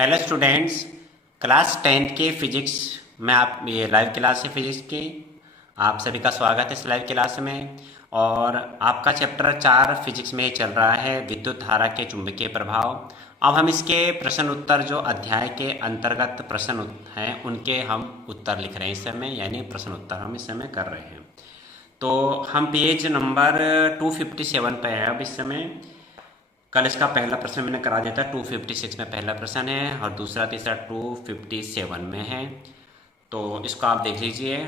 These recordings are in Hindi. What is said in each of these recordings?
हेलो स्टूडेंट्स, क्लास 10th के फिजिक्स में आप ये लाइव क्लास है फिजिक्स की। आप सभी का स्वागत है इस लाइव क्लास में। और आपका चैप्टर 4 फिजिक्स में चल रहा है, विद्युत धारा के चुंबकीय प्रभाव। अब हम इसके प्रश्न उत्तर जो अध्याय के अंतर्गत प्रश्न हैं उनके हम उत्तर लिख रहे हैं इस समय, यानी प्रश्न उत्तर हम इस समय कर रहे हैं। तो हम पेज नंबर 257 पे हैं अब इस समय। कल इसका पहला प्रश्न मैंने करा दिया था, 256 में पहला प्रश्न है और दूसरा तीसरा 257 में है। तो इसको आप देख लीजिए।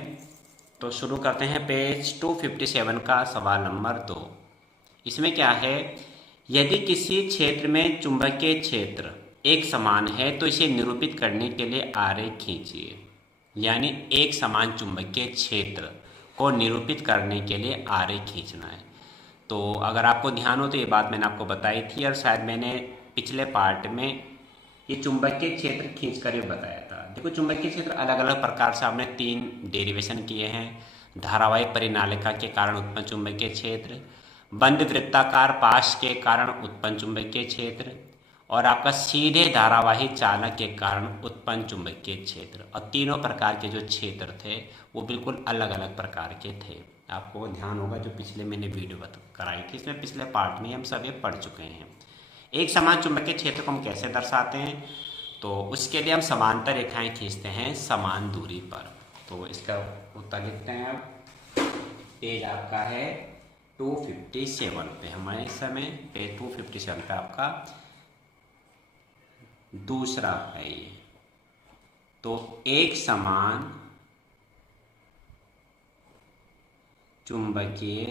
तो शुरू करते हैं पेज 257 का सवाल नंबर 2। इसमें क्या है, यदि किसी क्षेत्र में चुंबकीय क्षेत्र एक समान है तो इसे निरूपित करने के लिए आरेख खींचिए। यानी एक समान चुंबकीय क्षेत्र को निरूपित करने के लिए आरेख खींचना है। तो अगर आपको ध्यान हो तो ये बात मैंने आपको बताई थी और शायद मैंने पिछले पार्ट में ये चुंबकीय क्षेत्र खींच कर ये बताया था। देखो, चुंबकीय क्षेत्र अलग अलग प्रकार से आपने 3 डेरिवेशन किए हैं। धारावाहिक परिनालिका के कारण उत्पन्न चुंबकीय क्षेत्र, बंद वृत्ताकार पाश के कारण उत्पन्न चुंबकीय क्षेत्र, और आपका सीधे धारावाही चालक के कारण उत्पन्न चुंबकीय क्षेत्र। और तीनों प्रकार के जो क्षेत्र थे वो बिल्कुल अलग अलग प्रकार के थे। आपको ध्यान होगा जो पिछले मैंने वीडियो कराई थी, इसमें पिछले पार्ट में हम सब ये पढ़ चुके हैं। एक समान चुंबकीय क्षेत्र को हम कैसे दर्शाते हैं, तो उसके लिए हम समांतर रेखाएं खींचते हैं समान दूरी पर। तो इसका उत्तर लिखते हैं। अब पेज आपका है 257 पे, हमारे समय पेज 257 पे आपका दूसरा है ये। तो एक समान चुंबकीय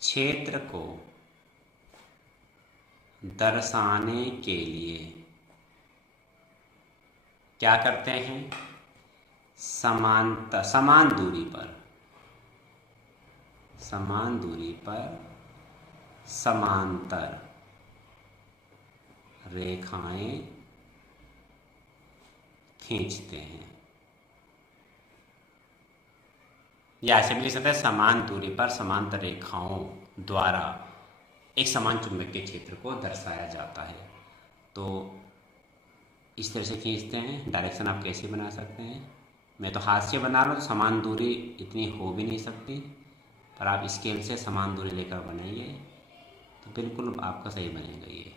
क्षेत्र को दर्शाने के लिए क्या करते हैं, समान दूरी पर समांतर रेखाएं खींचते हैं। या ऐसे भी लिख सकते हैं, समान दूरी पर समांतर रेखाओं द्वारा एक समान चुंबकीय क्षेत्र को दर्शाया जाता है। तो इस तरह से खींचते हैं। डायरेक्शन आप कैसे बना सकते हैं, मैं तो हाथ से बना रहा हूँ, तो समान दूरी इतनी हो भी नहीं सकती, पर आप स्केल से समान दूरी लेकर बनाइए तो बिल्कुल आपका सही बनेगा।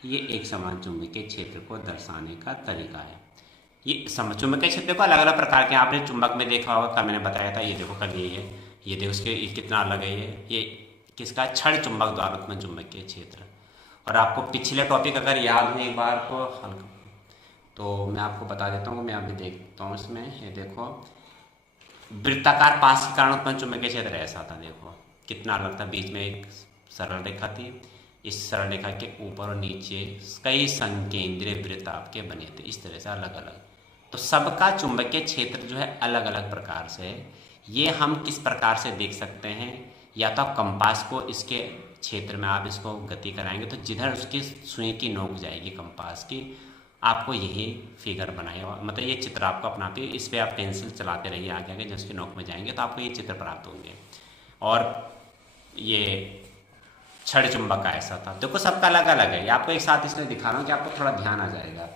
ये एक समान चुंबकीय क्षेत्र को दर्शाने का तरीका है। ये चुंबकीय क्षेत्र को अलग अलग प्रकार के आपने चुंबक में देखा होगा, कल मैंने बताया था। ये देखो, कल ये है, ये देखो उसके कितना अलग है। ये किसका, क्षण चुंबक द्वारा उत्पन्न चुंबकीय क्षेत्र। और आपको पिछले टॉपिक अगर याद हो एक बार को हल्का, तो मैं आपको बता देता हूँ। मैं अभी देखता हूँ इसमें, ये देखो, वृत्ताकार पाश के कारण उत्पन्न चुंबकीय क्षेत्र ऐसा था। देखो कितना अलग था, बीच में एक सरल रेखा थी, इस सरल रेखा के ऊपर और नीचे कई संकेंद्रीय वृत्त आपके बने थे, इस तरह से अलग अलग। तो सबका चुंबकीय क्षेत्र जो है अलग अलग प्रकार से है। ये हम किस प्रकार से देख सकते हैं, या तो आप कंपास को इसके क्षेत्र में आप इसको गति कराएंगे तो जिधर उसकी सुई की नोक जाएगी कंपास की, आपको यही फिगर बनाएगा, मतलब ये चित्र आपको अपना पे, इस पर आप पेंसिल चलाते रहिए आगे आगे, जिसकी नोक में जाएंगे तो आपको ये चित्र प्राप्त होंगे। और ये क्षण चुंबक का ऐसा था। देखो सबका अलग अलग है, आपको एक साथ इसलिए दिखा रहा हूँ कि आपको थोड़ा ध्यान आ जाएगा।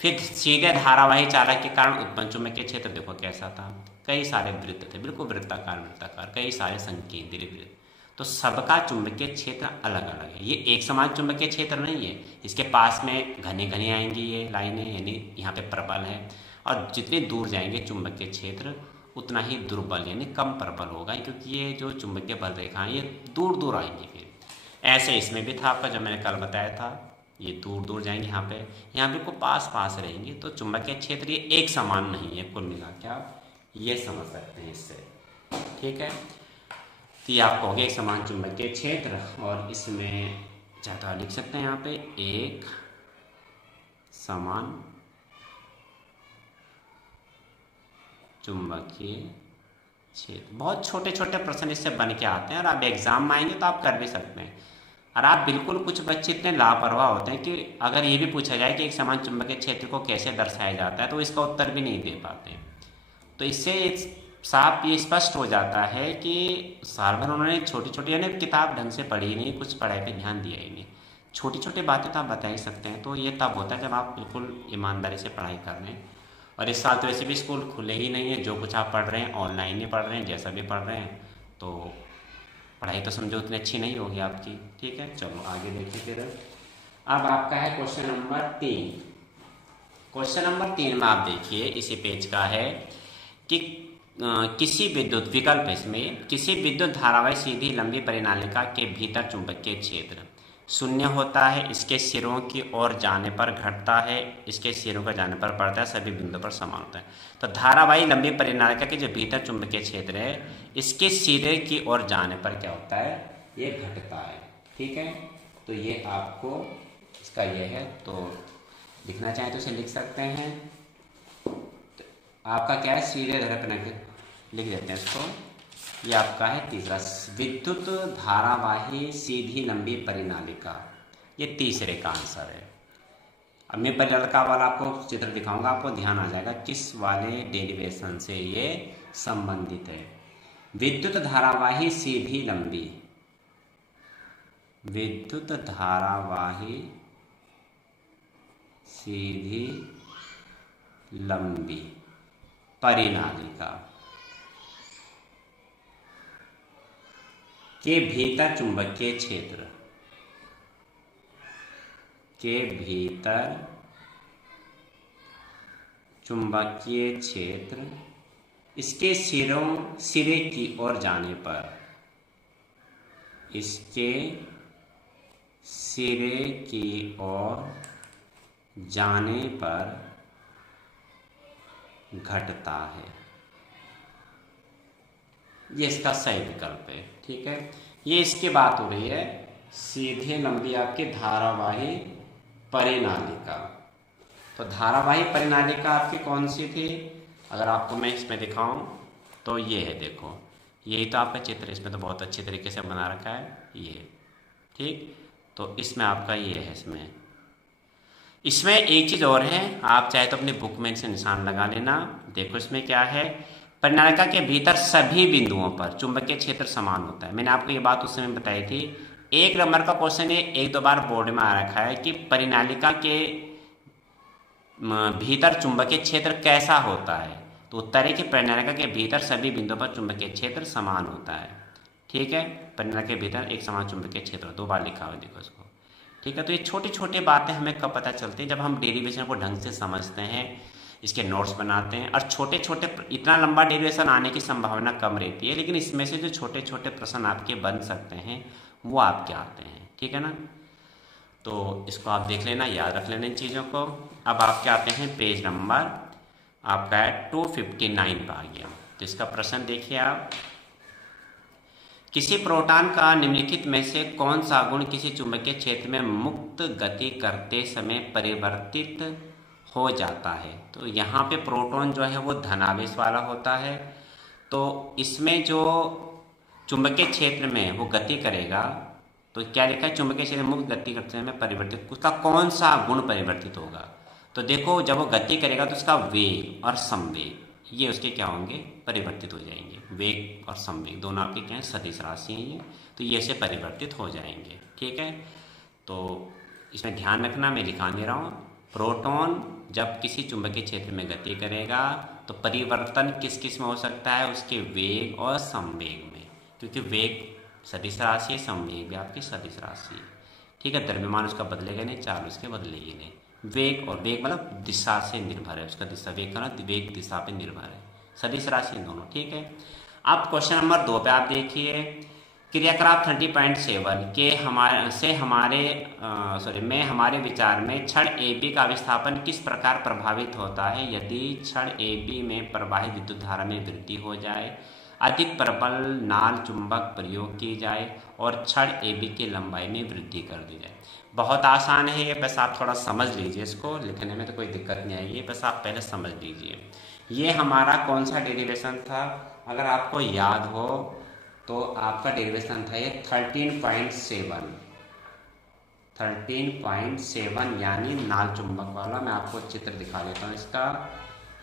फिर सीधे धारावाही चालक के कारण उत्पन्न चुंबकीय क्षेत्र देखो कैसा था, कई सारे वृत्त थे, बिल्कुल वृत्ताकार, कई सारे संकेंद्रीय वृत्त। तो सबका चुंबकीय क्षेत्र अलग अलग है। ये एक समान चुंबकीय क्षेत्र नहीं है, इसके पास में घने घने आएंगी ये लाइनें, यानी यहाँ पे प्रबल है, और जितनी दूर जाएंगे चुंबकीय क्षेत्र उतना ही दुर्बल यानी कम प्रबल होगा, क्योंकि ये जो चुंबकीय बल रेखाएं ये दूर दूर आएंगी। फिर ऐसे इसमें भी था आपका, जो मैंने कल बताया था, ये दूर दूर जाएंगे, यहाँ पे को पास पास रहेंगी। तो चुंबकीय क्षेत्र ये एक समान नहीं है, कुल मिला के आप ये समझ सकते हैं इससे, ठीक है। तो ये आपको हो गया एक समान चुंबकीय क्षेत्र, और इसमें चाहता लिख सकते हैं यहाँ पे एक समान चुंबकीय क्षेत्र। बहुत छोटे छोटे प्रश्न इससे बन के आते हैं, और आप एग्जाम में आएंगे तो आप कर भी सकते हैं। और आप बिल्कुल, कुछ बच्चे इतने लापरवाह होते हैं कि अगर ये भी पूछा जाए कि एक समान चुंबकीय क्षेत्र को कैसे दर्शाया जाता है तो इसका उत्तर भी नहीं दे पाते। तो इससे साफ ये स्पष्ट हो जाता है कि साल भर उन्होंने छोटी छोटी यानी किताब ढंग से पढ़ी नहीं, कुछ पढ़ाई पे ध्यान दिया ही नहीं। छोटी छोटी बातें तो आप बता ही सकते हैं। तो ये तब होता है जब आप बिल्कुल ईमानदारी से पढ़ाई कर रहे हैं। और इस साल तो वैसे भी स्कूल खुले ही नहीं है, जो कुछ आप पढ़ रहे हैं ऑनलाइन ही पढ़ रहे हैं, जैसा भी पढ़ रहे हैं। तो पढ़ाई तो समझो उतनी अच्छी नहीं होगी आपकी। ठीक है, चलो आगे देखिए फिर। अब आपका है क्वेश्चन नंबर 3। क्वेश्चन नंबर 3 में आप देखिए, इसी पेज का है कि किसी विद्युत विकल्प इसमें किसी विद्युत धारावाही सीधी लंबी परिनालिका के भीतर चुंबकीय क्षेत्र शून्य होता है, इसके सिरों की ओर जाने पर घटता है, इसके सिरों पर जाने पर बढ़ता है, सभी बिंदुओं पर समान होता है। तो धारावाही लंबी परिनालिका के जो भीतर चुंबकीय क्षेत्र है, इसके सिरे की ओर जाने पर क्या होता है, ये घटता है। ठीक है, तो ये आपको इसका ये है, तो लिखना चाहें तो इसे लिख सकते हैं। तो आपका क्या है, सीधे धड़कन लिख देते हैं इसको। ये आपका है तीसरा, विद्युत धारावाही सीधी लंबी परिनालिका, ये तीसरे का आंसर है। अब मैं परिनालिका वाला आपको चित्र दिखाऊंगा, आपको ध्यान आ जाएगा किस वाले डेरिवेशन से ये संबंधित है। विद्युत धारावाही सीधी लंबी, विद्युत धारावाही सीधी लंबी परिनालिका के भीतर चुंबकीय क्षेत्र के भीतर चुंबकीय क्षेत्र इसके सिरे की ओर जाने पर, इसके सिरे की ओर जाने पर घटता है। ये इसका सही विकल्प है। ठीक है, ये इसकी बात हो रही है सीधे लंबी आपकी धारावाही परिनालिका। तो धारावाही परिनालिका आपकी कौन सी थी, अगर आपको मैं इसमें दिखाऊं तो ये है, देखो यही तो आपका चित्र, इसमें तो बहुत अच्छे तरीके से बना रखा है ये। ठीक, तो इसमें आपका ये है, इसमें एक चीज़ और है, आप चाहे तो अपनी बुक में इसे निशान लगा लेना। देखो इसमें क्या है, परिनालिका के भीतर सभी बिंदुओं पर चुंबकीय क्षेत्र समान होता है। मैंने आपको ये बात उस समय बताई थी। 1 नंबर का क्वेश्चन है, 1-2 बार बोर्ड में आ रखा है कि परिनालिका के भीतर चुंबकीय क्षेत्र कैसा होता है। तो उत्तर है कि परिनालिका के भीतर सभी बिंदुओं पर चुंबकीय क्षेत्र समान होता है। ठीक है, परिनालिका के भीतर एक समान चुंबकीय क्षेत्र, 2 बार लिखा हुआ है, देखो इसको। ठीक है, तो ये छोटी छोटी बातें हमें कब पता चलती हैं, जब हम डेरिवेशन को ढंग से समझते हैं, इसके नोट्स बनाते हैं। और छोटे छोटे, इतना लंबा डेरिवेशन आने की संभावना कम रहती है, लेकिन इसमें से जो छोटे छोटे प्रश्न आपके बन सकते हैं वो आपके आते हैं। ठीक है ना, तो इसको आप देख लेना, याद रख लेना इन चीज़ों को। अब आपके आते हैं पेज नंबर आपका है 259 पर आ गया। तो इसका प्रश्न देखिए आप, किसी प्रोटॉन का निम्नलिखित में से कौन सा गुण किसी चुंबकीय क्षेत्र में मुक्त गति करते समय परिवर्तित हो जाता है। तो यहाँ पे प्रोटॉन जो है वो धनावेश वाला होता है, तो इसमें जो चुंबकीय क्षेत्र में वो गति करेगा, तो क्या लिखा है, चुंबकीय क्षेत्र में मुक्त गति करते समय परिवर्तित, उसका कौन सा गुण परिवर्तित होगा। तो देखो जब वो गति करेगा तो उसका वेग और संवेग, ये उसके क्या होंगे, परिवर्तित हो जाएंगे। वेग और संवेग दोनों आपके क्या हैं, सदिश राशि हैं ये, तो ये से परिवर्तित हो जाएंगे। ठीक है, तो इसमें ध्यान रखना, मैं लिखा दे रहा हूँ, प्रोटॉन जब किसी चुंबकीय क्षेत्र में गति करेगा तो परिवर्तन किस किस में हो सकता है, उसके वेग और संवेग में, क्योंकि वेग सदिश राशि है, संवेग भी आपकी सदिश राशि है। ठीक है, द्रव्यमान उसका बदलेगा नहीं, चाल उसके बदलेगी नहीं। वेग, और वेग मतलब दिशा से निर्भर है, उसका दिशा, वेग का वेग दिशा पे निर्भर है, सदिश राशि दोनों। ठीक है, अब क्वेश्चन नंबर 2 पे आप देखिए, क्रियाकलाप 30.7 के हमारे विचार में क्षण AB का विस्थापन किस प्रकार प्रभावित होता है यदि क्षण AB में प्रवाहित विद्युत धारा में वृद्धि हो जाए, अधिक प्रबल नाल चुंबक प्रयोग की जाए और क्षण AB की लंबाई में वृद्धि कर दी जाए। बहुत आसान है ये, बस आप थोड़ा समझ लीजिए, इसको लिखने में तो कोई दिक्कत नहीं आएगी, बस आप पहले समझ लीजिए। ये हमारा कौन सा डेरिवेशन था, अगर आपको याद हो तो आपका डेरिवेशन था ये 13.7 यानी नाल चुंबक वाला। मैं आपको चित्र दिखा देता हूँ इसका,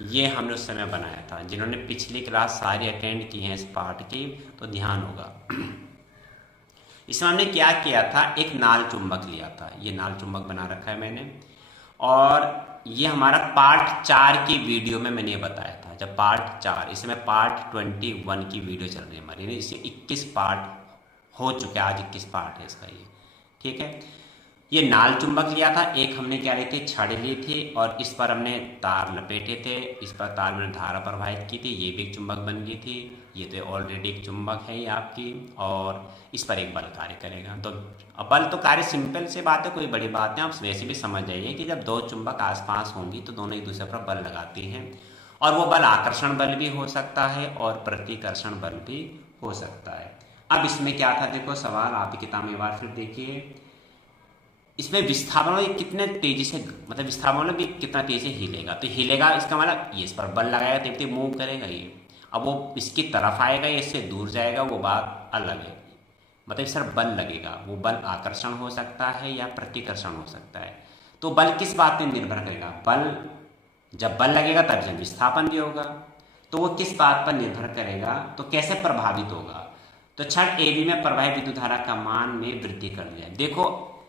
ये हमने उस समय बनाया था। जिन्होंने पिछली क्लास सारी अटेंड की हैं इस पार्ट की तो ध्यान होगा। इसमें हमने क्या किया था, एक नाल चुंबक लिया था, ये नाल चुंबक बना रखा है मैंने, और ये हमारा पार्ट 4 की वीडियो में मैंने ये बताया था। जब पार्ट 4, इसमें पार्ट 21 की वीडियो चल रही है हमारी, इसे 21 पार्ट हो चुके हैं, आज 21 पार्ट है इसका ये, ठीक है। ये नाल चुंबक लिया था, एक हमने क्या लिए थे, छड़ ली थी, और इस पर हमने तार लपेटे थे, इस पर तार में धारा प्रवाहित की थी, ये भी एक चुंबक बन गई थी। ये तो ऑलरेडी एक चुंबक है ये आपकी, और इस पर एक बल कार्य करेगा। तो अब बल तो कार्य सिंपल से बात है, कोई बड़ी बात नहीं, आप वैसे भी समझ जाइए कि जब दो चुंबक आसपास होंगी तो दोनों एक दूसरे पर बल लगाती हैं, और वो बल आकर्षण बल भी हो सकता है और प्रतिकर्षण बल भी हो सकता है। अब इसमें क्या था, देखो सवाल आप ही किताब में एक बार फिर देखिए, इसमें विस्थापन वाला कितने तेजी से, मतलब विस्थापन वाला भी कितना तेजी से हिलेगा, तो हिलेगा इसका मतलब ये इस पर बल लगाएगा तेज तेज मूव करेगा ये, अब वो इसकी तरफ आएगा या इससे दूर जाएगा वो बात अलग है, मतलब इस पर बल लगेगा, वो बल आकर्षण हो सकता है या प्रतिकर्षण हो सकता है। तो बल किस बात पर निर्भर करेगा, बल जब बल लगेगा तब जब विस्थापन भी होगा, तो वो किस बात पर निर्भर करेगा, तो कैसे प्रभावित होगा, तो छड़ ए बी में प्रवाहित विद्युत धारा का मान में वृद्धि कर दिया। देखो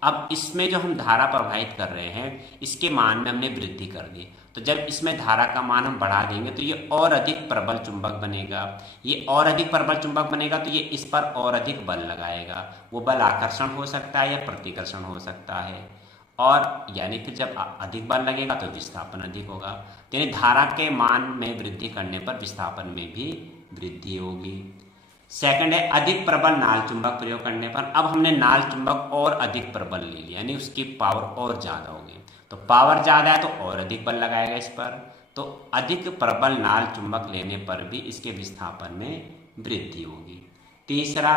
अब इसमें जो हम धारा प्रवाहित कर रहे हैं इसके मान में हमने वृद्धि कर दी, तो जब इसमें धारा का मान हम बढ़ा देंगे तो ये और अधिक प्रबल चुंबक बनेगा, ये और अधिक प्रबल चुंबक बनेगा तो ये इस पर और अधिक बल लगाएगा, वो बल आकर्षण हो सकता है या प्रतिकर्षण हो सकता है, और यानी कि जब अधिक बल लगेगा तो विस्थापन अधिक होगा, तो यानी धारा के मान में वृद्धि करने पर विस्थापन में भी वृद्धि होगी। सेकंड है अधिक प्रबल नाल चुंबक प्रयोग करने पर, अब हमने नाल चुंबक और अधिक प्रबल ले लिया, यानी उसकी पावर और ज़्यादा होगी, तो पावर ज़्यादा है तो और अधिक बल लगाएगा इस पर, तो अधिक प्रबल नाल चुंबक लेने पर भी इसके विस्थापन में वृद्धि होगी। तीसरा,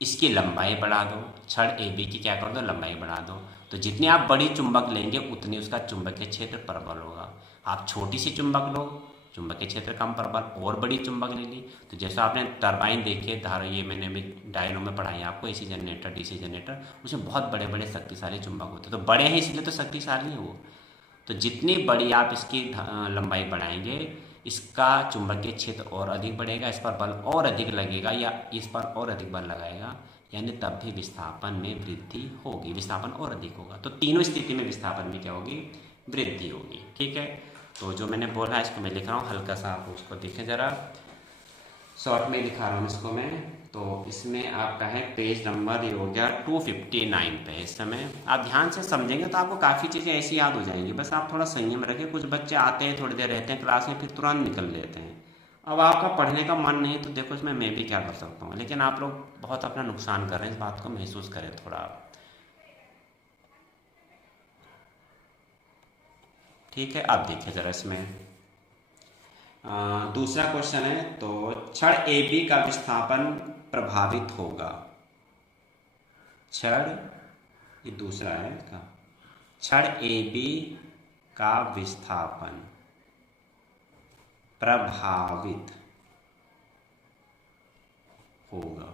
इसकी लंबाई बढ़ा दो, छड़ ए बी की क्या कर दो, लंबाई बढ़ा दो, तो जितनी आप बड़ी चुंबक लेंगे उतनी उसका चुंबकीय क्षेत्र प्रबल होगा। आप छोटी सी चुंबक लो, चुंबकीय क्षेत्र कम प्रबल, और बड़ी चुंबक ले ली, तो जैसा आपने टरबाइन देखी धारा, ये मैंने भी डायनो में पढ़ाई आपको, एसी जनरेटर डीसी जनरेटर, उसमें बहुत बड़े बड़े शक्तिशाली चुंबक होते हैं, तो बड़े हैं इसलिए तो शक्तिशाली है वो, तो जितनी बड़ी आप इसकी लंबाई बढ़ाएंगे इसका चुंबकीय क्षेत्र और अधिक बढ़ेगा, इस पर बल और अधिक लगेगा या इस पर और अधिक बल लगाएगा, यानी तब भी विस्थापन में वृद्धि होगी, विस्थापन और अधिक होगा। तो तीनों स्थिति में विस्थापन में क्या होगी, वृद्धि होगी, ठीक है। तो जो मैंने बोला है इसको मैं लिख रहा हूँ, हल्का सा आप उसको देखें ज़रा, शॉर्ट में लिखा रहा हूँ इसको मैं। तो इसमें आपका है पेज नंबर ये हो गया 259 पे, इस समय आप ध्यान से समझेंगे तो आपको काफ़ी चीज़ें ऐसी याद हो जाएंगी, बस आप थोड़ा संयम रखें। कुछ बच्चे आते हैं थोड़ी देर रहते हैं क्लास में फिर तुरंत निकल लेते हैं, अब आपका पढ़ने का मन नहीं तो देखो इसमें मैं भी क्या कर सकता हूँ, लेकिन आप लोग बहुत अपना नुकसान कर रहे हैं, इस बात को महसूस करें थोड़ा, ठीक है। अब देखिए ज़रा इसमें दूसरा क्वेश्चन है, तो छड़ ए बी का विस्थापन प्रभावित होगा, छड़ ये दूसरा है का, छड़ ए बी का विस्थापन प्रभावित होगा,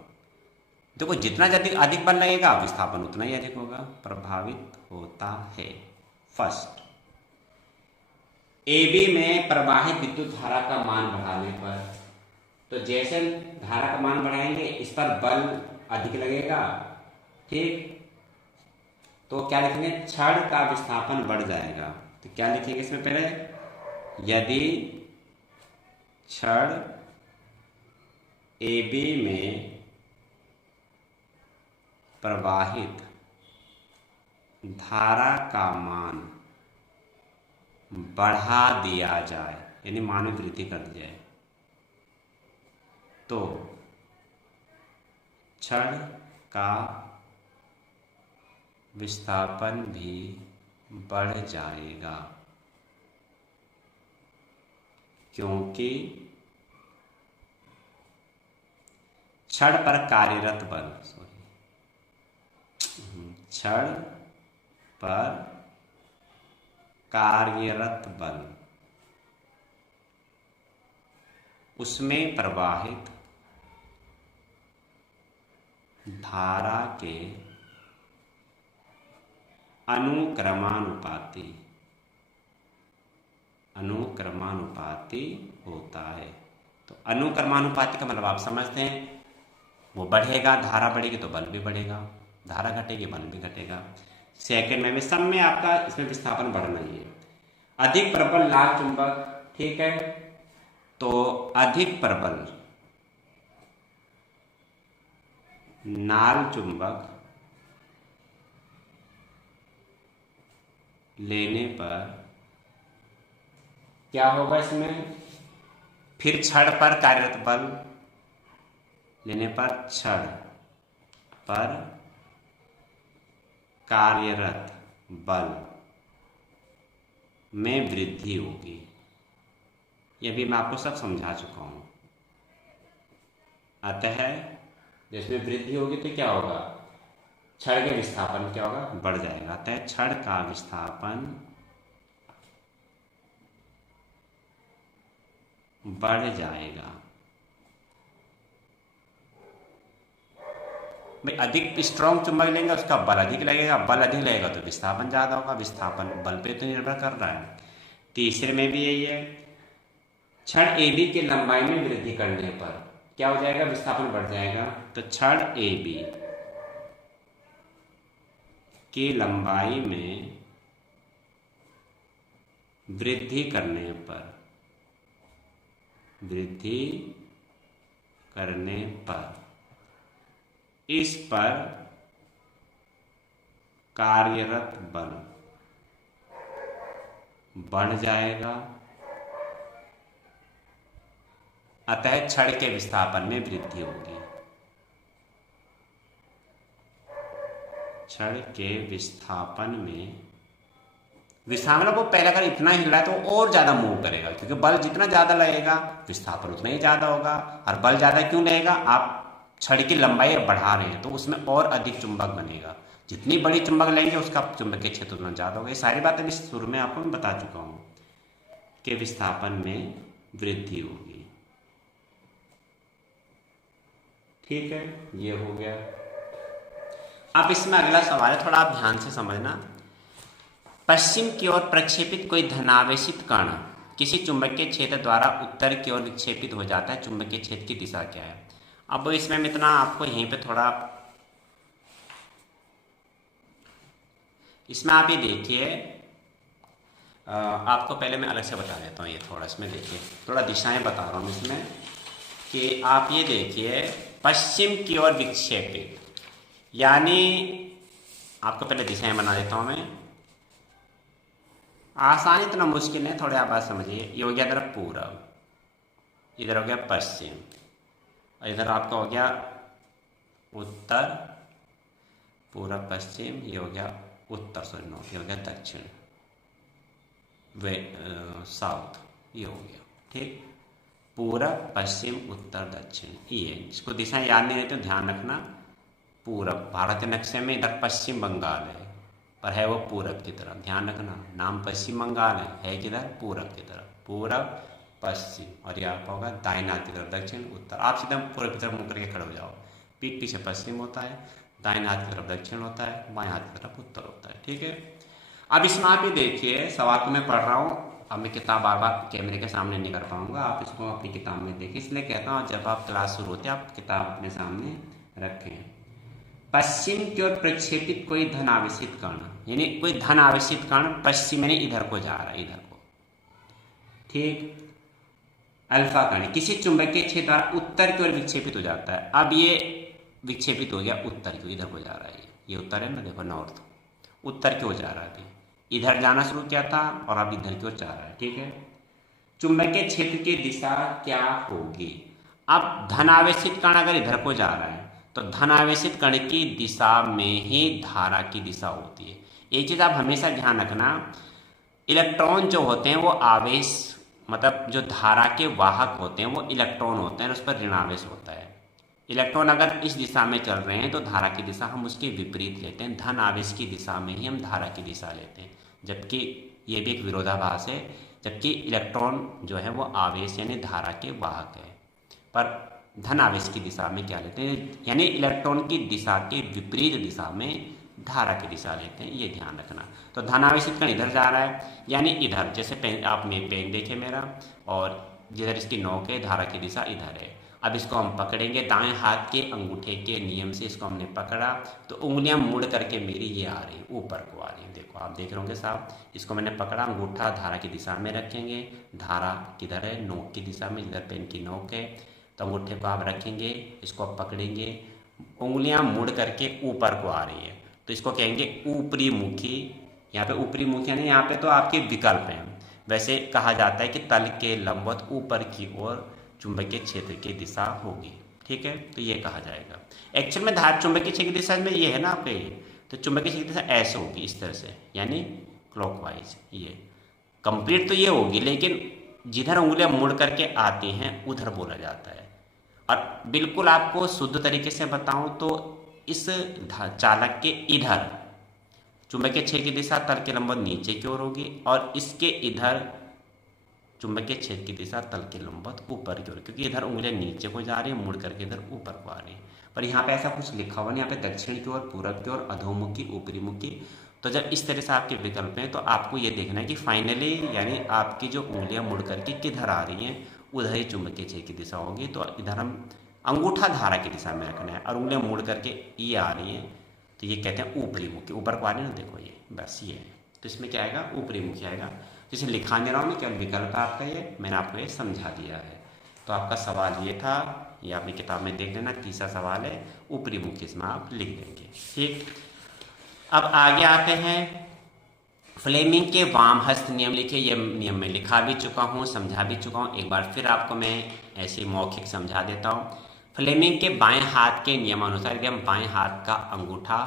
देखो जितना अधिक बल लगेगा विस्थापन उतना ही अधिक होगा, प्रभावित होता है। फर्स्ट, ए बी में प्रवाहित विद्युत धारा का मान बढ़ाने पर, तो जैसे धारा का मान बढ़ाएंगे इस पर बल अधिक लगेगा, ठीक, तो क्या लिखेंगे, छड़ का विस्थापन बढ़ जाएगा, तो क्या लिखेंगे इसमें पहले, यदि छड़ ए बी में प्रवाहित धारा का मान बढ़ा दिया जाए, यानी मान में वृद्धि कर दी जाए, तो छड़ का विस्थापन भी बढ़ जाएगा, क्योंकि छड़ पर कार्यरत बल, छड़ पर कार्यरत बल, उसमें प्रवाहित धारा के अनुक्रमानुपाती होता है। तो अनुक्रमानुपाती का मतलब आप समझते हैं, वो बढ़ेगा, धारा बढ़ेगी तो बल भी बढ़ेगा, धारा घटेगी बल भी घटेगा। सेकंड में भी सब में आपका इसमें विस्थापन बढ़ना ही है। अधिक प्रबल लाल चुंबक, ठीक है, तो अधिक प्रबल नाल चुंबक लेने पर क्या होगा, इसमें फिर छड़ पर कार्यरत बल लेने पर छड़ पर कार्यरत बल में वृद्धि होगी। यह भी मैं आपको सब समझा चुका हूं। अतः जिसमें वृद्धि होगी तो क्या होगा, छड़ के विस्थापन क्या होगा, बढ़ जाएगा। अतः छड़ का विस्थापन बढ़ जाएगा। भाई अधिक स्ट्रॉन्ग चुंबक लेंगे उसका बल अधिक लगेगा, बल अधिक लगेगा तो विस्थापन ज़्यादा होगा, विस्थापन बल पे तो निर्भर कर रहा है। तीसरे में भी यही है, छड़ AB की लंबाई में वृद्धि करने पर क्या हो जाएगा, विस्थापन बढ़ जाएगा। तो छड़ AB की लंबाई में वृद्धि करने पर इस पर कार्यरत बल बढ़ जाएगा। अतः छड़ के विस्थापन में वृद्धि होगी। छड़ के विस्थापन में वो पहले अगर इतना हिल रहा है तो और ज़्यादा मूव करेगा, क्योंकि बल जितना ज़्यादा लगेगा विस्थापन उतना ही ज़्यादा होगा। और बल ज़्यादा क्यों लगेगा, आप छड़ की लंबाई बढ़ा रहे हैं तो उसमें और अधिक चुंबक बनेगा। जितनी बड़ी चुंबक लेंगे उसका चुंबकीय क्षेत्र उतना ज़्यादा होगा। ये सारी बातें भी शुरू में आपको मैं बता चुका हूँ कि विस्थापन में वृद्धि होगी। ठीक है, ये हो गया। अब इसमें अगला सवाल है, थोड़ा आप ध्यान से समझना। पश्चिम की ओर प्रक्षेपित कोई धनावेशित कण किसी चुंबकीय क्षेत्र द्वारा उत्तर की ओर विक्षेपित हो जाता है, चुंबकीय क्षेत्र की दिशा क्या है। अब इसमें इतना आपको यहीं पे थोड़ा, इसमें आप ये देखिए, आपको पहले मैं अलग से बता देता हूँ। ये थोड़ा इसमें देखिए, थोड़ा दिशाएं बता रहा हूँ इसमें कि आप ये देखिए, पश्चिम की ओर विक्षेपित, यानी आपको पहले दिशाएं बना देता हूँ मैं। आसानी इतना मुश्किल है, थोड़े आप बात समझिए। ये हो गया इधर पूरब, इधर हो गया पश्चिम, और इधर आपका हो गया उत्तर, पूरब पश्चिम, ये हो गया उत्तर, सॉरी नॉर्थ, ये हो गया दक्षिण, वे साउथ, ये हो गया। ठीक, पूरब पश्चिम उत्तर दक्षिण, ये इसको दिशाएं याद नहीं रहती तो ध्यान रखना। पूरब भारत के नक्शे में इधर पश्चिम बंगाल है, पर है वो पूरब की तरफ, ध्यान रखना। नाम पश्चिम बंगाल है किधर, पूरब की तरफ, पूरब पश्चिम, और यहाँ पर होगा दाहिने हाथ की तरफ दक्षिण उत्तर। आप सीधा पूरब की तरफ मुँह करके खड़े हो जाओ, पीठ पीछे पश्चिम होता है, दाहिने हाथ की तरफ दक्षिण होता है, बाएं हाथ की तरफ उत्तर होता है। ठीक है, अब इसमें आप ये देखिए, सवाल को मैं पढ़ रहा हूँ, अब मैं किताब बार बार कैमरे के सामने नहीं कर पाऊंगा, आप इसको अपनी किताब में देखिए। इसलिए कहता हूँ जब आप क्लास शुरू होते हैं आप किताब अपने सामने रखें। पश्चिम की ओर प्रक्षेपित कोई धन आवेशित कण, यानी कोई धन आवेशित कण पश्चिम यानी इधर को जा रहा है, इधर को। ठीक, अल्फा कण किसी चुंबकीय क्षेत्र द्वारा उत्तर की ओर विक्षेपित हो जाता है। अब ये विक्षेपित हो गया उत्तर की, इधर को जा रहा है, ये उत्तर है ना, देखो नॉर्थ, उत्तर की ओर जा रहा है, अभी इधर जाना शुरू किया था और अब इधर की ओर जा रहा है। ठीक है, चुंबकीय क्षेत्र की दिशा क्या होगी। अब धनावेशित कण अगर इधर को जा रहा है तो धनावेशित कण की दिशा में ही धारा की दिशा होती है। एक चीज आप हमेशा ध्यान रखना, इलेक्ट्रॉन जो होते हैं वो आवेश, मतलब जो धारा के वाहक होते हैं वो इलेक्ट्रॉन होते हैं, उस पर ऋणावेश होता है। इलेक्ट्रॉन अगर इस दिशा में चल रहे हैं तो धारा की दिशा हम उसके विपरीत लेते हैं, धन आवेश की दिशा में ही हम धारा की दिशा लेते हैं, जबकि ये भी एक विरोधाभास है। जबकि इलेक्ट्रॉन जो है वो आवेश यानी धारा के वाहक है, पर धन आवेश की दिशा में क्या लेते हैं, यानी इलेक्ट्रॉन की दिशा के विपरीत दिशा में धारा की दिशा लेते हैं, ये ध्यान रखना। तो धन आवेशित कण इधर जा रहा है, यानी इधर, जैसे पेन, आपने पेन देखे मेरा, और जिधर इसकी नोक है धारा की दिशा इधर है, अब इसको हम पकड़ेंगे, दाएं हाथ के अंगूठे के नियम से इसको हमने पकड़ा तो उंगलियां मुड़ करके मेरी ये आ रही, ऊपर को आ रही। देखो आप देख रहे होंगे साहब, इसको मैंने पकड़ा, अंगूठा धारा की दिशा में रखेंगे, धारा किधर है, नोक की दिशा में, जिधर पेन की नोक है, तो अंगूठे को आप रखेंगे, इसको आप पकड़ेंगे, उंगलियां मुड़ करके ऊपर को आ रही है तो इसको कहेंगे ऊपरी मुखी। यहाँ पे ऊपरी मुखी नहीं, यहाँ पे तो आपके विकल्प हैं। वैसे कहा जाता है कि तल के लंबवत ऊपर की ओर चुंबकीय क्षेत्र की दिशा होगी, ठीक है, तो ये कहा जाएगा। एक्चुअल में धारा चुंबकीय क्षेत्र की दिशा में ये है ना आपके, ये तो चुंबकीय क्षेत्र की दिशा ऐसे होगी, इस तरह से, यानी क्लॉकवाइज। ये कंप्लीट तो ये होगी, लेकिन जिधर उंगलियां मुड़ करके आती हैं उधर बोला जाता है। और बिल्कुल आपको शुद्ध तरीके से बताऊं तो इस चालक के इधर चुंबकीय क्षेत्र की दिशा तल के लंबवत नीचे की ओर होगी और इसके इधर चुंबकीय क्षेत्र की दिशा तल के लंबवत ऊपर की ओर, क्योंकि इधर उंगलियां नीचे को जा रही है, मुड़ करके इधर ऊपर को आ रही है। पर यहाँ पे ऐसा कुछ लिखा हुआ नहीं, यहाँ पे दक्षिण की ओर, पूरब की ओर, अधोमुखी, ऊपरी मुखी। तो जब इस तरह से आपके विकल्प हैं तो आपको ये देखना है कि फाइनली यानी आपकी जो उंगलियां मुड़ करके किधर आ रही हैं उधर ही चुंबकीय क्षेत्र की दिशा होगी। तो इधर हम अंगूठा धारा की दिशा में रखना है और उंगलियां मुड़ करके ये आ रही हैं तो ये कहते हैं ऊपरी मुखी, ऊपर को आ रही है ना, देखो ये बस ये है। तो इसमें क्या आएगा, ऊपरी मुखी आएगा। जिसे लिखा नहीं रहा हूँ मैं, केवल विकल्प है आपका, ये मैंने आपको ये समझा दिया है। तो आपका सवाल ये था, ये अपनी किताब में देख लेना, तीसरा सवाल है ऊपरी मुखी, इसमें आप लिख देंगे, ठीक। अब आगे आते हैं, फ्लेमिंग के वाम हस्त नियम लिखे। ये नियम में लिखा भी चुका हूँ, समझा भी चुका हूँ, एक बार फिर आपको मैं ऐसे मौखिक समझा देता हूँ। फ्लेमिंग के बाएं हाथ के नियमानुसार यदि हम बाएं हाथ का अंगूठा,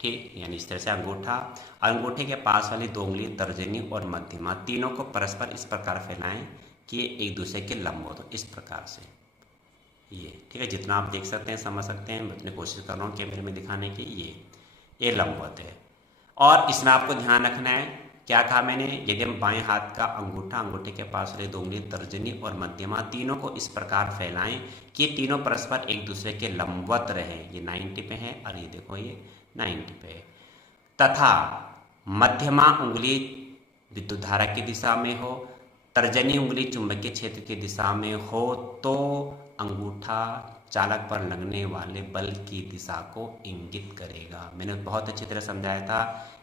ठीक, यानी इस तरह से अंगूठा और अंगूठे के पास वाली दो उंगली, तर्जनी और मध्यमा, तीनों को परस्पर इस प्रकार फैलाएं कि एक दूसरे के लंबवत हो, इस प्रकार से ये, ठीक है। जितना आप देख सकते हैं, समझ सकते हैं, मैं अपनी कोशिश कर रहा हूँ कैमरे में दिखाने की। ये लंबवत है। और इसमें आपको ध्यान रखना है, क्या कहा मैंने, यदि हम बाएं हाथ का अंगूठा, अंगूठे के पास वाली दो उंगली, तर्जनी और मध्यमा, तीनों को इस प्रकार फैलाएं कि तीनों परस्पर एक दूसरे के लंबवत रहे। ये 90 पे है और ये देखो ये 90 पे है। तथा मध्यमा उंगली विद्युत धारा की दिशा में हो, तर्जनी उंगली चुंबकीय क्षेत्र की दिशा में हो तो अंगूठा चालक पर लगने वाले बल की दिशा को इंगित करेगा। मैंने बहुत अच्छी तरह समझाया था,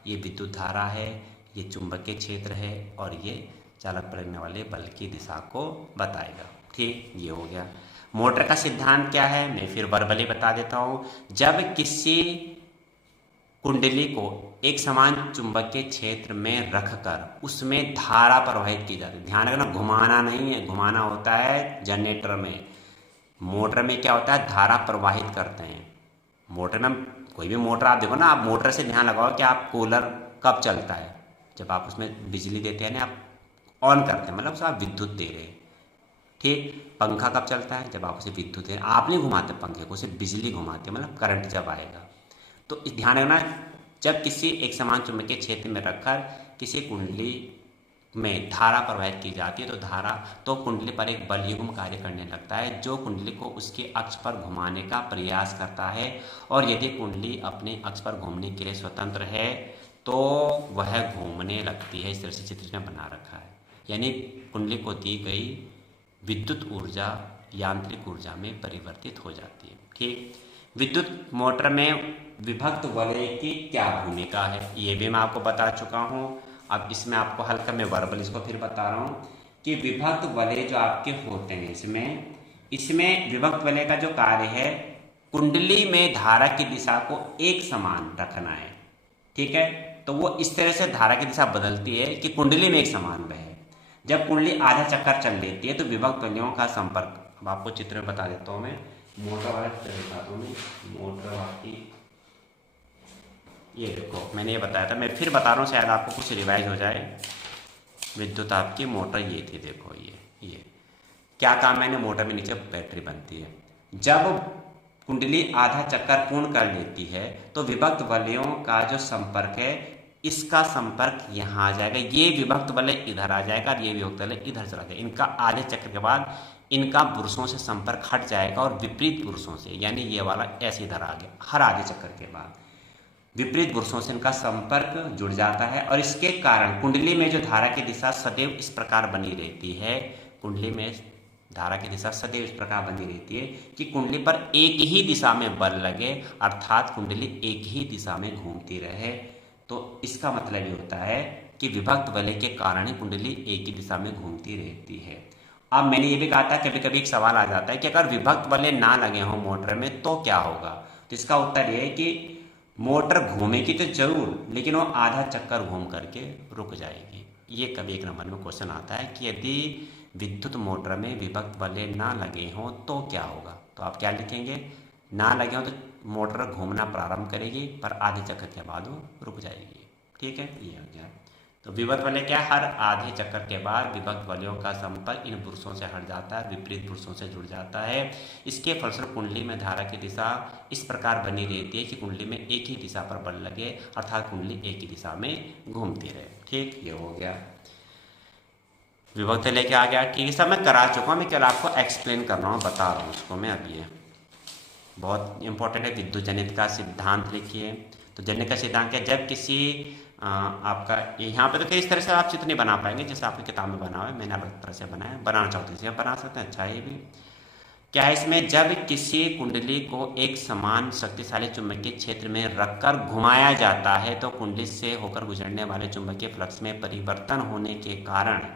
ये विद्युत धारा है, ये चुंबकीय क्षेत्र है और ये चालक पर लगने वाले बल की दिशा को बताएगा, ठीक। ये हो गया। मोटर का सिद्धांत क्या है, मैं फिर वर्बली बता देता हूँ। जब किसी कुंडली को एक समान चुंबकीय क्षेत्र में रखकर उसमें धारा प्रवाहित की जाती है, ध्यान रखना, घुमाना नहीं है, घुमाना होता है जनरेटर में। मोटर में क्या होता है, धारा प्रवाहित करते हैं। मोटर में कोई भी मोटर आप देखो ना, आप मोटर से ध्यान लगाओ कि आप कूलर कब चलता है, जब आप उसमें बिजली देते हैं ना, आप ऑन करते हैं, मतलब उसे आप विद्युत दे रहे हैं, ठीक। पंखा कब चलता है, जब आप उसे विद्युत दे रहे हैं, आप नहीं घुमाते पंखे को, उसे बिजली घुमाते हैं, मतलब करंट जब आएगा। तो ध्यान रखना, जब किसी एक समान चुंबकीय क्षेत्र में रखकर किसी कुंडली में धारा प्रवाहित की जाती है तो कुंडली पर एक बल युग्म कार्य करने लगता है जो कुंडली को उसके अक्ष पर घुमाने का प्रयास करता है। और यदि कुंडली अपने अक्ष पर घूमने के लिए स्वतंत्र है तो वह घूमने लगती है। इस तरह से चित्र में बना रखा है, यानी कुंडली को दी गई विद्युत ऊर्जा यांत्रिक ऊर्जा में परिवर्तित हो जाती है, ठीक। विद्युत मोटर में विभक्त वलय की क्या भूमिका है, ये भी मैं आपको बता चुका हूँ। अब इसमें आपको हल्का मैं वर्बल इसको फिर बता रहा हूँ कि विभक्त वलय जो आपके होते हैं, इसमें विभक्त वलय का जो कार्य है, कुंडली में धारा की दिशा को एक समान रखना है, ठीक है। तो वो इस तरह से धारा की दिशा बदलती है कि कुंडली में एक समान बहे। जब कुंडली आधा चक्कर चल लेती है तो विभक्त वलयों का संपर्क, अब आपको चित्र में बता देता हूँ मैं, मोटर वाला चित्र दिखाता हूँ मैं। मोटर आपकी ये देखो, मैंने ये बताया था, मैं फिर बता रहा हूँ, शायद आपको कुछ रिवाइज हो जाए। विद्युत आपकी मोटर ये थी, देखो ये क्या काम, मैंने मोटर में नीचे बैटरी बनती है। जब कुंडली आधा चक्कर पूर्ण कर लेती है तो विभक्त वलयों का जो संपर्क है, इसका संपर्क यहाँ आ जाएगा, ये विभक्त वलय इधर आ जाएगा और ये विभक्त वलय इधर चला जाएगा। इनका आधे चक्कर के बाद इनका पुरुषों से संपर्क हट जाएगा और विपरीत पुरुषों से, यानी ये वाला ऐसे इधर आ गया, हर आधे चक्कर के बाद विपरीत पुरुषों से इनका संपर्क जुड़ जाता है। और इसके कारण कुंडली में जो धारा की दिशा सदैव इस प्रकार बनी रहती है, कुंडली में धारा की दिशा सदैव इस प्रकार बनी रहती है कि कुंडली पर एक ही दिशा में बल लगे, अर्थात कुंडली एक ही दिशा में घूमती रहे। तो इसका मतलब ये होता है कि विभक्त वलय के कारण ही कुंडली एक ही दिशा में घूमती रहती है। अब मैंने ये भी कहा था, कभी कभी एक सवाल आ जाता है कि अगर विभक्त वलय ना लगे हों मोटर में तो क्या होगा। तो इसका उत्तर ये है कि मोटर घूमेगी तो जरूर, लेकिन वो आधा चक्कर घूम करके रुक जाएगी। ये कभी एक नंबर में क्वेश्चन आता है कि यदि विद्युत मोटर में विभक्त वलय ना लगे हों तो क्या होगा। तो आप क्या लिखेंगे, ना लगे हों तो मोटर घूमना प्रारंभ करेगी पर आधे चक्कर के बाद वो रुक जाएगी। ठीक है, ये हो गया। तो विभक्त वलय क्या, हर आधे चक्कर के बाद विभक्त वलयों का संपर्क इन पुरुषों से हट जाता है, विपरीत पुरुषों से जुड़ जाता है। इसके फलस्वरूप कुंडली में धारा की दिशा इस प्रकार बनी रहती है कि कुंडली में एक ही दिशा पर बल लगे, अर्थात कुंडली एक ही दिशा में घूमती रहे। ठीक, ये हो गया विभक्त वलय क्या आ गया। ठीक है, सब मैं करा चुका हूँ, मैं केवल आपको एक्सप्लेन कर रहा हूँ, बता रहा हूँ उसको मैं। अब ये बहुत इंपॉर्टेंट है, विद्युत जनित का सिद्धांत लिखिए। तो जनित का सिद्धांत क्या, जब किसी आपका यहाँ पे तो कई इस तरह से आप चित्र नहीं बना पाएंगे जैसे आपकी किताब में बना हुआ है, मैंने अलग तरह से बनाया, बनाना चाहते हैं बना सकते हैं। अच्छा, ये भी क्या है इसमें, जब किसी कुंडली को एक समान शक्तिशाली चुंबकीय क्षेत्र में रखकर घुमाया जाता है तो कुंडली से होकर गुजरने वाले चुंबकीय फ्लक्स में परिवर्तन होने के कारण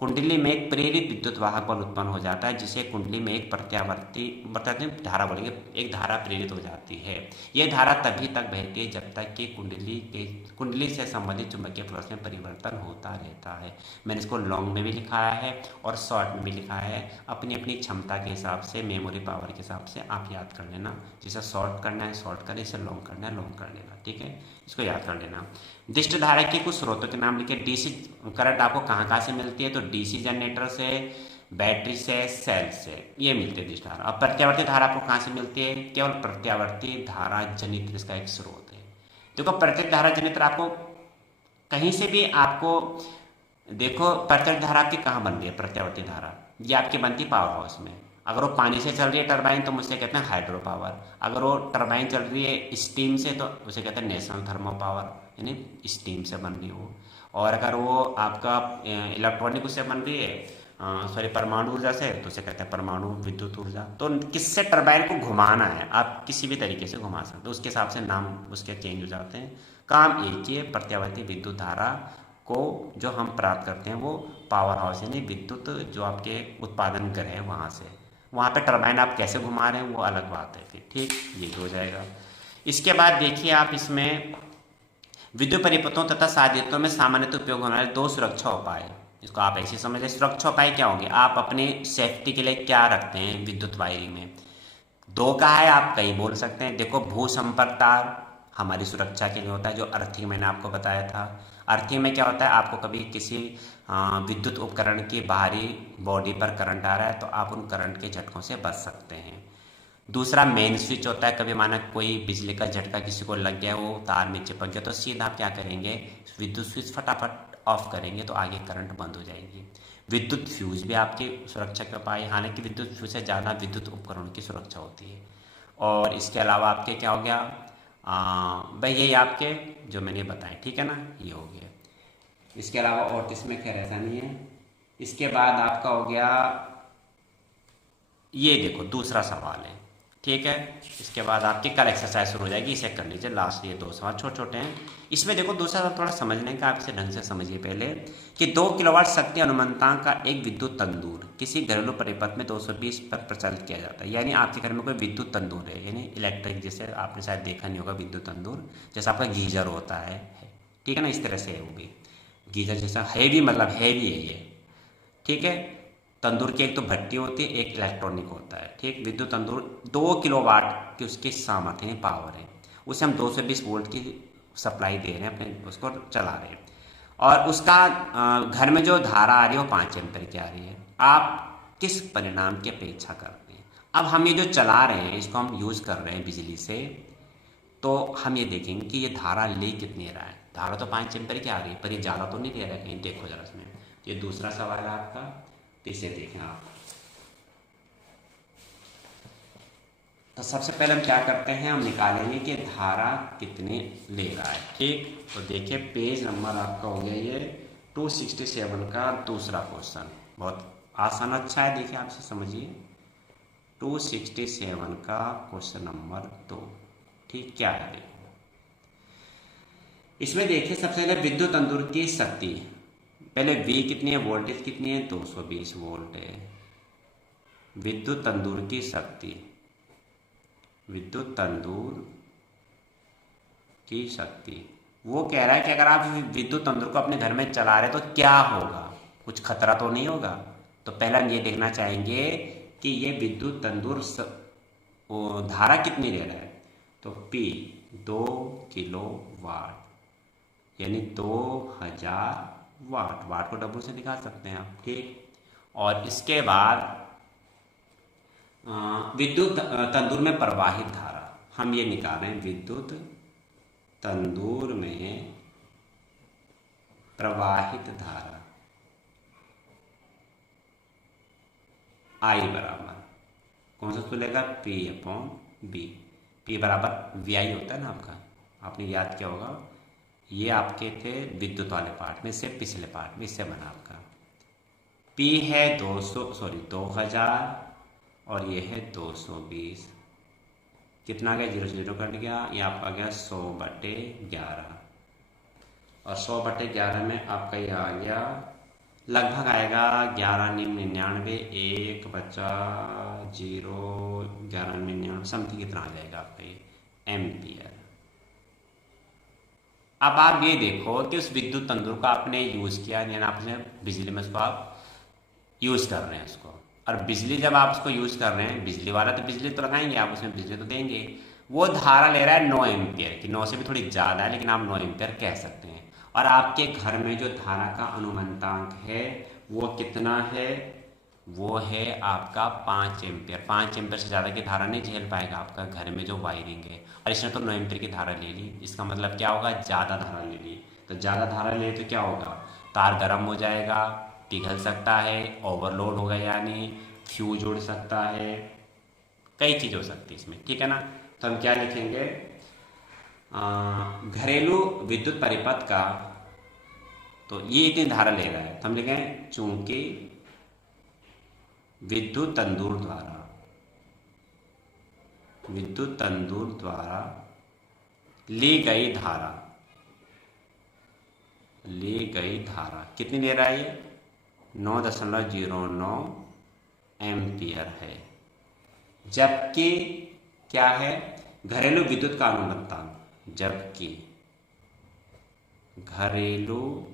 कुंडली में एक प्रेरित विद्युत वाहक बल उत्पन्न हो जाता है, जिसे कुंडली में एक प्रत्यावर्ती धारा बोलेंगे, एक धारा प्रेरित हो जाती है। यह धारा तभी तक बहती है जब तक कि कुंडली से संबंधित चुंबकीय फ्लक्स में परिवर्तन होता रहता है। मैंने इसको लॉन्ग में भी लिखाया है और शॉर्ट में भी लिखा है, अपनी अपनी क्षमता के हिसाब से, मेमोरी पावर के हिसाब से आप याद कर लेना। जिसे शॉर्ट करना है शॉर्ट करें, इसे लॉन्ग करना है लॉन्ग कर लेना। ठीक है, इसको याद कर लेना। दिष्ट धारा के कुछ स्रोतों के नाम लिखे। डीसी करंट आपको कहाँ से मिलती है, तो डीसी जनरेटर से, बैटरी से, सेल से, ये मिलती है दिष्ट धारा। अब प्रत्यावर्ती धारा आपको कहाँ से मिलती है, केवल प्रत्यावर्ती धारा जनित्र इसका एक स्रोत है। देखो प्रत्येक धारा जनित्र आपको कहीं से भी आपको देखो, प्रत्येक धारा आपकी कहाँ बन रही है, प्रत्यावर्ती धारा ये आपकी बनती पावर हाउस में। अगर वो पानी से चल रही है टरबाइन तो मुझसे कहते हैं हाइड्रो पावर। अगर वो टरबाइन चल रही है स्टीम से तो उसे कहते हैं नेशनल थर्मो पावर, यानी स्टीम से बन रही हो। और अगर वो आपका इलेक्ट्रॉनिक उससे बन रही है परमाणु ऊर्जा से तो उसे कहते हैं परमाणु विद्युत ऊर्जा। तो किससे टरबाइन को घुमाना है, आप किसी भी तरीके से घुमा सकते हो, उसके हिसाब से नाम उसके चेंज हो जाते हैं। काम एक ही है, प्रत्यावर्ती विद्युत धारा को जो हम प्राप्त करते हैं वो पावर हाउस यानी विद्युत जो आपके उत्पादन घर है वहाँ से, वहाँ पे टरबाइन आप कैसे घुमा रहे हैं वो अलग बात है फिर। ठीक, ये हो जाएगा। इसके बाद देखिए आप इसमें विद्युत परिपथों तथा साधित्यों में सामान्यतः उपयोग होने वाले दो सुरक्षा उपाय, इसको आप ऐसे समझ लें। सुरक्षा उपाय क्या होंगे, आप अपने सेफ्टी के लिए क्या रखते हैं विद्युत वायरिंग में, दो का है, आप कई बोल सकते हैं। देखो भू संपर्क तार हमारी सुरक्षा के लिए होता है, जो अर्थिंग मैंने आपको बताया था। अर्थिंग में क्या होता है, आपको कभी किसी विद्युत उपकरण की बाहरी बॉडी पर करंट आ रहा है तो आप उन करंट के झटकों से बच सकते हैं। दूसरा मेन स्विच होता है, कभी माना कोई बिजली का झटका किसी को लग गया, वो तार में चिपक गया तो सीधा आप क्या करेंगे, विद्युत स्विच फटाफट ऑफ करेंगे तो आगे करंट बंद हो जाएगी। विद्युत फ्यूज भी आपकी सुरक्षा के उपाय, हालांकि विद्युत फ्यूज से ज़्यादा विद्युत उपकरणों की सुरक्षा होती है। और इसके अलावा आपके क्या हो गया, भाई यही आपके जो मैंने बताए, ठीक है ना, ये हो गया। इसके अलावा और इसमें खैर ऐसा नहीं है। इसके बाद आपका हो गया, ये देखो दूसरा सवाल है, ठीक है। इसके बाद आपकी कल एक्सरसाइज शुरू हो जाएगी, इसे कर लीजिए। लास्ट ये दो सवाल छोटे छोटे हैं। इसमें देखो दूसरा सवाल थोड़ा समझने का, आप इसे ढंग से समझिए पहले कि 2 किलोवाट शक्ति अनुमंतांक का एक विद्युत तंदूर किसी घरेलू परिपथ में 220 पर प्रचालित किया जाता है। यानी आपके घर में कोई विद्युत तंदूर है, यानी इलेक्ट्रिक, जैसे आपने शायद देखा नहीं होगा विद्युत तंदूर, जैसे आपका गीजर होता है, ठीक है ना, इस तरह से है वो भी गीजर जैसा, हैवी मतलब हैवी है ये, ठीक है। तंदूर की एक तो भट्टी होती है, एक इलेक्ट्रॉनिक होता है, ठीक। विद्युत तंदूर 2 किलोवाट की उसकी सामर्थ्य है, पावर है, उसे हम 220 वोल्ट की सप्लाई दे रहे हैं, अपने उसको चला रहे हैं। और उसका घर में जो धारा आ रही है वो 5 एम्पीयर की आ रही है। आप किस परिणाम की अपेक्षा करते हैं। अब हम ये जो चला रहे हैं, इसको हम यूज़ कर रहे हैं बिजली से, तो हम ये देखेंगे कि ये धारा ले कितनी रहा है। धारा तो 5 एम्पीयर की आ रही है, पर ये ज़्यादा तो नहीं दे रहा है कहीं, देखो जरा इसमें। ये दूसरा सवाल है आपका, तो इसे देखें आप। तो सबसे पहले हम क्या करते हैं, हम निकालेंगे कि धारा कितने ले रहा है, ठीक। तो देखिए पेज नंबर आपका हो गया ये 267 का दूसरा क्वेश्चन, बहुत आसान अच्छा है, देखिए आपसे समझिए। 267 का क्वेश्चन नंबर 2। ठीक, क्या है देखो इसमें, देखिए सबसे पहले विद्युत तंतुर की शक्ति, पहले V कितनी है, वोल्टेज कितनी है, 220 वोल्ट है। विद्युत तंतुर की शक्ति, विद्युत तंतुर की शक्ति, वो कह रहा है कि अगर आप विद्युत तंतुर को अपने घर में चला रहे तो क्या होगा, कुछ खतरा तो नहीं होगा। तो पहला ये देखना चाहेंगे कि ये विद्युत तंतुर धारा कितनी दे रहा है। तो P 2 किलो वाट, यानी 2000 वाट। वाट को डब्ल्यू से दिखा सकते हैं आप, ठीक। और इसके बाद विद्युत तंतुर में प्रवाहित धारा, हम ये निकाल रहे हैं, विद्युत तंतुर में प्रवाहित धारा I बराबर कौन सा सूत्र P/B। P बराबर VI होता है ना आपका, आपने याद किया होगा। ये आपके थे विद्युत वाले पार्ट में से, पिछले पार्ट में इससे बना आपका। P है 2000 और ये है 220। कितना गया, 0 से 0 कट गया, ये आपका गया 100/11। और 100/11 में आपका ये आ गया, लगभग आएगा 1199, 1 बचा 0, 1199 समथिंग कितना आ जाएगा आपका ये एम्पियर। अब आप ये देखो कि उस विद्युत तंतुर का आपने यूज़ किया, यानी आपने बिजली में उसको आप यूज़ कर रहे हैं उसको। और बिजली जब आप उसको यूज़ कर रहे हैं, बिजली वाला तो बिजली तो लगाएंगे, आप उसमें बिजली तो देंगे। वो धारा ले रहा है 9 एम्पियर की, 9 से भी थोड़ी ज़्यादा है लेकिन आप 9 एम्पियर कह सकते हैं। और आपके घर में जो धारा का अनुमंतांक है वो कितना है, वो है आपका 5 एम्पियर। 5 एम्पियर से ज़्यादा की धारा नहीं झेल पाएगा आपका घर में जो वायरिंग है। और इसने तो 9 एम्पियर की धारा ले ली, इसका मतलब क्या होगा, ज़्यादा धारा ले ली। तो ज़्यादा धारा ले तो क्या होगा, तार गर्म हो जाएगा, पिघल सकता है, ओवरलोड होगा, यानी फ्यूज उड़ सकता है, कई चीज़ हो सकती है इसमें, ठीक है ना। तो हम क्या लिखेंगे, घरेलू विद्युत परिपथ का, तो ये इतनी धारा ले रहा है, तो हम लिखें चूंकि विद्युत तंतुर द्वारा ली गई धारा कितनी ले रहा है, ये 9.09 एम्पियर है। जबकि क्या है, घरेलू विद्युत का अनुमंतांक, जबकि घरेलू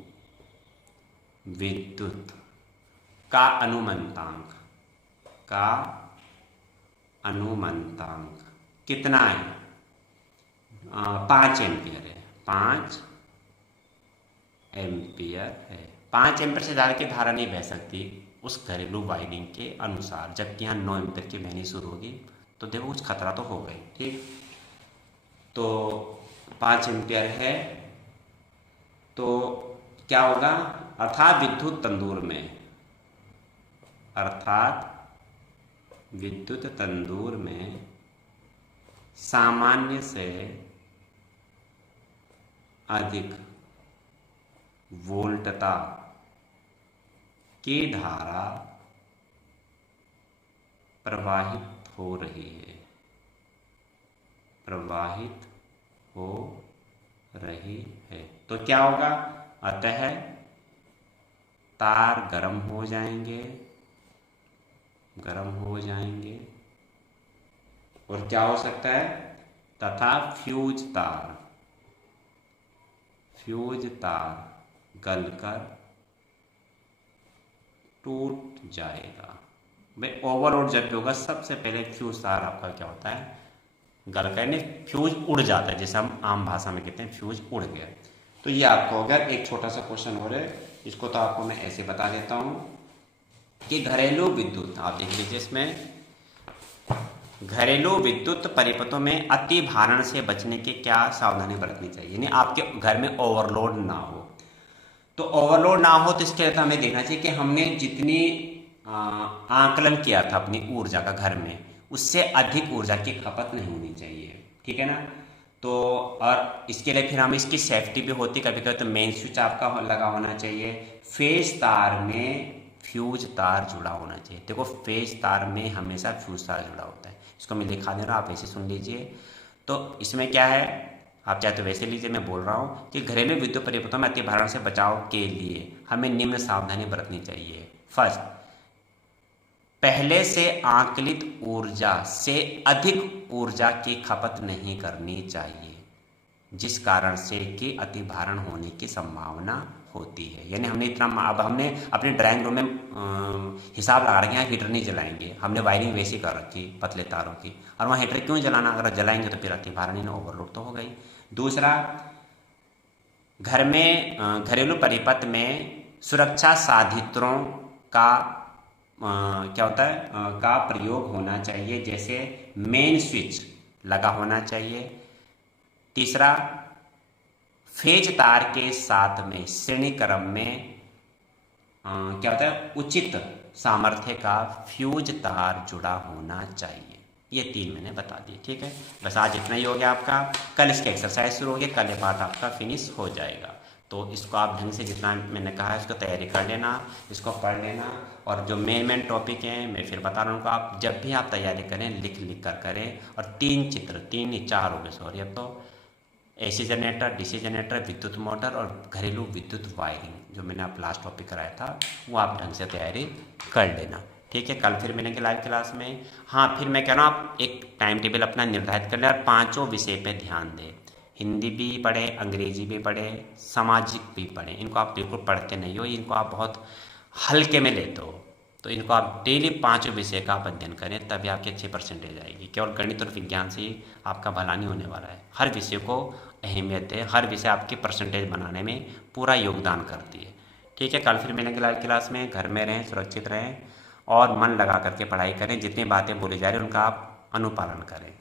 विद्युत का अनुमंतांक कितना है, 5 एम्पियर है, 5 एम्पियर है। 5 एम्पियर से ज़्यादा की धारा नहीं बह सकती उस घरेलू वायरिंग के अनुसार, जबकि यहाँ 9 एम्पियर की बहनी शुरू होगी। तो देखो कुछ खतरा तो हो गई, ठीक। तो 5 एम्पियर है, तो क्या होगा, अर्थात विद्युत तंतुर में सामान्य से अधिक वोल्टता की धारा प्रवाहित हो रही है। तो क्या होगा, अतः तार गर्म हो जाएंगे, और क्या हो सकता है, तथा फ्यूज तार गलकर टूट जाएगा। भाई ओवरलोड जब भी होगा, सबसे पहले फ्यूज तार आपका क्या होता है, गलकर, नहीं फ्यूज उड़ जाता है, जैसे हम आम भाषा में कहते हैं फ्यूज उड़ गया। तो ये आपको अगर एक छोटा सा क्वेश्चन हो रहा है, इसको तो आपको मैं ऐसे बता देता हूँ कि घरेलू विद्युत, आप देख लीजिए इसमें, घरेलू विद्युत परिपथों में अति भारण से बचने के क्या सावधानी बरतनी चाहिए, यानी आपके घर में ओवरलोड ना हो। तो ओवरलोड ना हो तो इसके लिए हमें देखना चाहिए कि हमने जितनी आकलन किया था अपनी ऊर्जा का घर में, उससे अधिक ऊर्जा की खपत नहीं होनी चाहिए, ठीक है ना। तो और इसके लिए फिर हम इसकी सेफ्टी भी होती, कभी कभी तो मेन स्विच आपका लगा होना चाहिए। फेज फ्यूज तार जुड़ा होना चाहिए। देखो फेज तार में हमेशा फ्यूज तार जुड़ा होता है। इसको मैं लिखा दे रहा हूँ, आप ऐसे सुन लीजिए। तो इसमें क्या है, आप चाहे तो वैसे लीजिए, मैं बोल रहा हूँ कि घरेलू विद्युत परिपथों में अतिभारण से बचाव के लिए हमें निम्न सावधानी बरतनी चाहिए। फर्स्ट, पहले से आकलित ऊर्जा से अधिक ऊर्जा की खपत नहीं करनी चाहिए, जिस कारण से कि अतिभारण होने की संभावना होती है। यानी हमने इतना, अब हमने अपने ड्राइंग रूम में हिसाब लगा रखे हैं हीटर नहीं जलाएंगे, हमने वायरिंग वैसी कर रखी पतले तारों की, और वहाँ हीटर क्यों जलाना, अगर जलाएंगे तो फिर अतिभारण ही ओवरलोड तो हो गई। दूसरा, घर में घरेलू परिपथ में सुरक्षा साधित्रों का क्या होता है का प्रयोग होना चाहिए, जैसे मेन स्विच लगा होना चाहिए। तीसरा, फेज तार के साथ में श्रेणी क्रम में क्या होता है, उचित सामर्थ्य का फ्यूज तार जुड़ा होना चाहिए। ये 3 मैंने बता दिए, ठीक है। बस आज इतना ही हो गया आपका। कल इसकी एक्सरसाइज शुरू होगी, कल ये पार्ट आपका फिनिश हो जाएगा। तो इसको आप ढंग से, जितना मैंने कहा है, इसको तैयारी कर लेना, इसको पढ़ लेना। और जो मेन टॉपिक हैं मैं फिर बता रहा हूँ, आप जब भी आप तैयारी करें लिख कर करें। और 3 चित्र, 3 नहीं 4 हो गए, सॉरी, अब तो एसी जनरेटर, डीसी जनरेटर, विद्युत मोटर और घरेलू विद्युत वायरिंग, जो मैंने आप लास्ट टॉपिक कराया था, वो आप ढंग से तैयारी कर लेना, ठीक है। कल फिर मिलेंगे लाइव क्लास में। हाँ, फिर मैं कह रहा हूँ आप एक टाइम टेबल अपना निर्धारित कर लें और 5 विषय पे ध्यान दें। हिंदी भी पढ़े, अंग्रेजी भी पढ़े, सामाजिक भी पढ़े। इनको आप बिल्कुल पढ़ते नहीं हो, इनको आप बहुत हल्के में लेते हो। तो इनको आप डेली 5 विषय का आप अध्ययन करें, तभी आपकी अच्छी परसेंटेज आएगी। केवल गणित और विज्ञान से ही आपका भला नहीं होने वाला है। हर विषय को अहमियत है, हर विषय आपकी परसेंटेज बनाने में पूरा योगदान करती है, ठीक है। कल फिर मिलेंगे लाइव क्लास में। घर में रहें, सुरक्षित रहें और मन लगा करके पढ़ाई करें। जितनी बातें बोली जा रही हैं उनका आप अनुपालन करें।